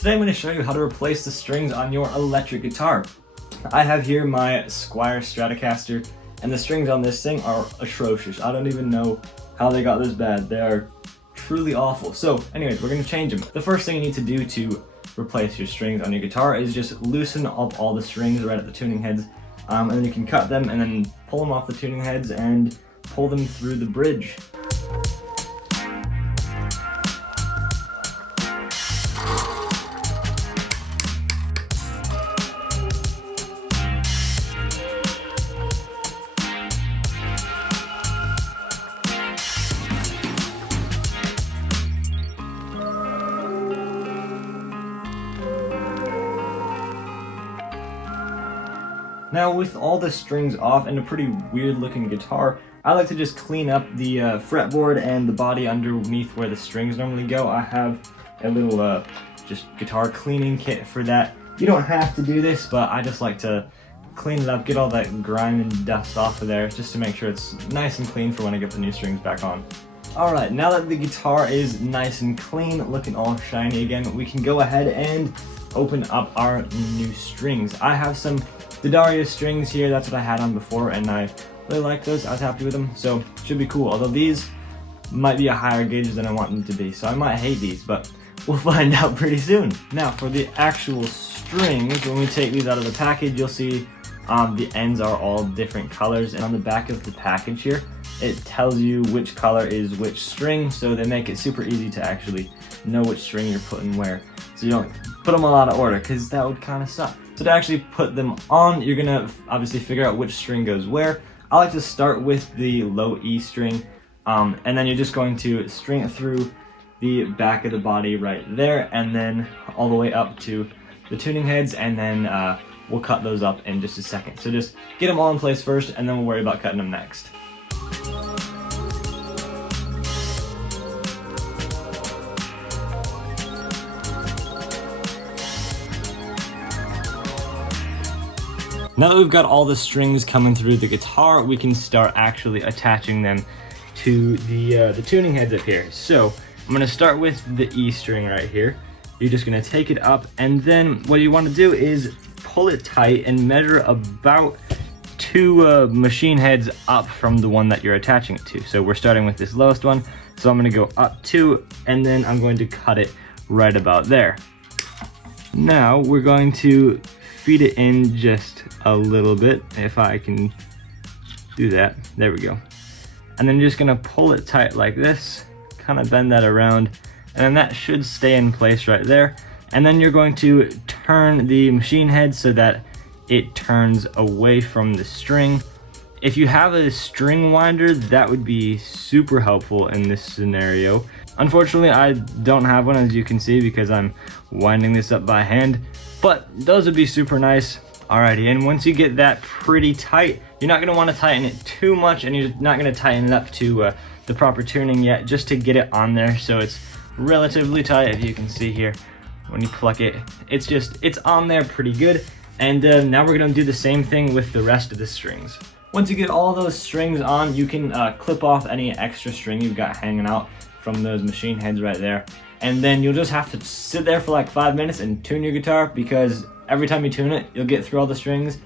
Today I'm going to show you how to replace the strings on your electric guitar. I have here my Squier Stratocaster, and the strings on this thing are atrocious. I don't even know how they got this bad. They are truly awful. So anyways, we're going to change them. The first thing you need to do to replace your strings on your guitar is just loosen up all the strings right at the tuning heads, and then you can cut them and then pull them off the tuning heads and pull them through the bridge. Now with all the strings off and a pretty weird looking guitar, I like to just clean up the fretboard and the body underneath where the strings normally go. I have a little just guitar cleaning kit for that. You don't have to do this, but I just like to clean it up, get all that grime and dust off of there just to make sure it's nice and clean for when I get the new strings back on. Alright, now that the guitar is nice and clean, looking all shiny again, we can go ahead and open up our new strings. I have some D'Addario strings here. That's what I had on before, and I really like those. I was happy with them, so should be cool. Although these might be a higher gauge than I want them to be, so I might hate these, but we'll find out pretty soon. Now for the actual strings, when we take these out of the package, you'll see the ends are all different colors, and on the back of the package here, it tells you which color is which string, so they make it super easy to actually know which string you're putting where, so you don't put them all out of order, because that would kind of suck. So to actually put them on, you're gonna obviously figure out which string goes where. I like to start with the low E string, and then you're just going to string it through the back of the body right there, and then all the way up to the tuning heads, and then we'll cut those up in just a second. So just get them all in place first, and then we'll worry about cutting them next. Now that we've got all the strings coming through the guitar, we can start actually attaching them to the tuning heads up here. So I'm gonna start with the E string right here. You're just gonna take it up, and then what you wanna do is pull it tight and measure about 2 machine heads up from the one that you're attaching it to. So we're starting with this lowest one. So I'm gonna go up 2, and then I'm going to cut it right about there. Now we're going to feed it in just a little bit, if I can do that. There we go. And then you're just gonna pull it tight like this, kind of bend that around, and then that should stay in place right there. And then you're going to turn the machine head so that it turns away from the string. If you have a string winder, that would be super helpful in this scenario. Unfortunately, I don't have one, as you can see, because I'm winding this up by hand, but those would be super nice. Alrighty, and once you get that pretty tight, you're not gonna wanna tighten it too much, and you're not gonna tighten it up to the proper tuning yet, just to get it on there so it's relatively tight. If you can see here, when you pluck it, it's on there pretty good. And now we're gonna do the same thing with the rest of the strings. Once you get all those strings on, you can clip off any extra string you've got hanging out from those machine heads right there. And then you'll just have to sit there for like 5 minutes and tune your guitar, because every time you tune it, you'll get through all the strings,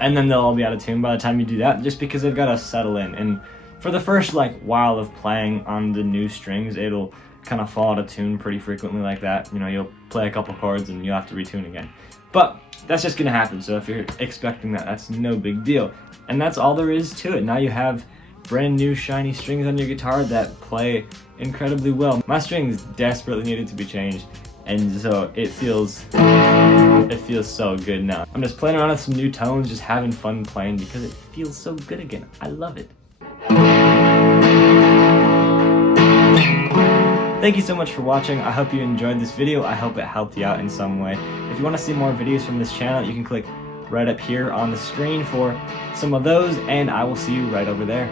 and then they'll all be out of tune by the time you do that, just because they've got to settle in. And for the first like while of playing on the new strings, it'll kind of fall out of tune pretty frequently like that. You know, you'll play a couple chords and you'll have to retune again. But that's just gonna happen, so if you're expecting that, that's no big deal. And that's all there is to it. Now you have brand new shiny strings on your guitar that play incredibly well. My strings desperately needed to be changed, and so it feels so good now. I'm just playing around with some new tones, just having fun playing because it feels so good again. I love it. Thank you so much for watching. I hope you enjoyed this video. I hope it helped you out in some way. If you want to see more videos from this channel, you can click right up here on the screen for some of those, and I will see you right over there.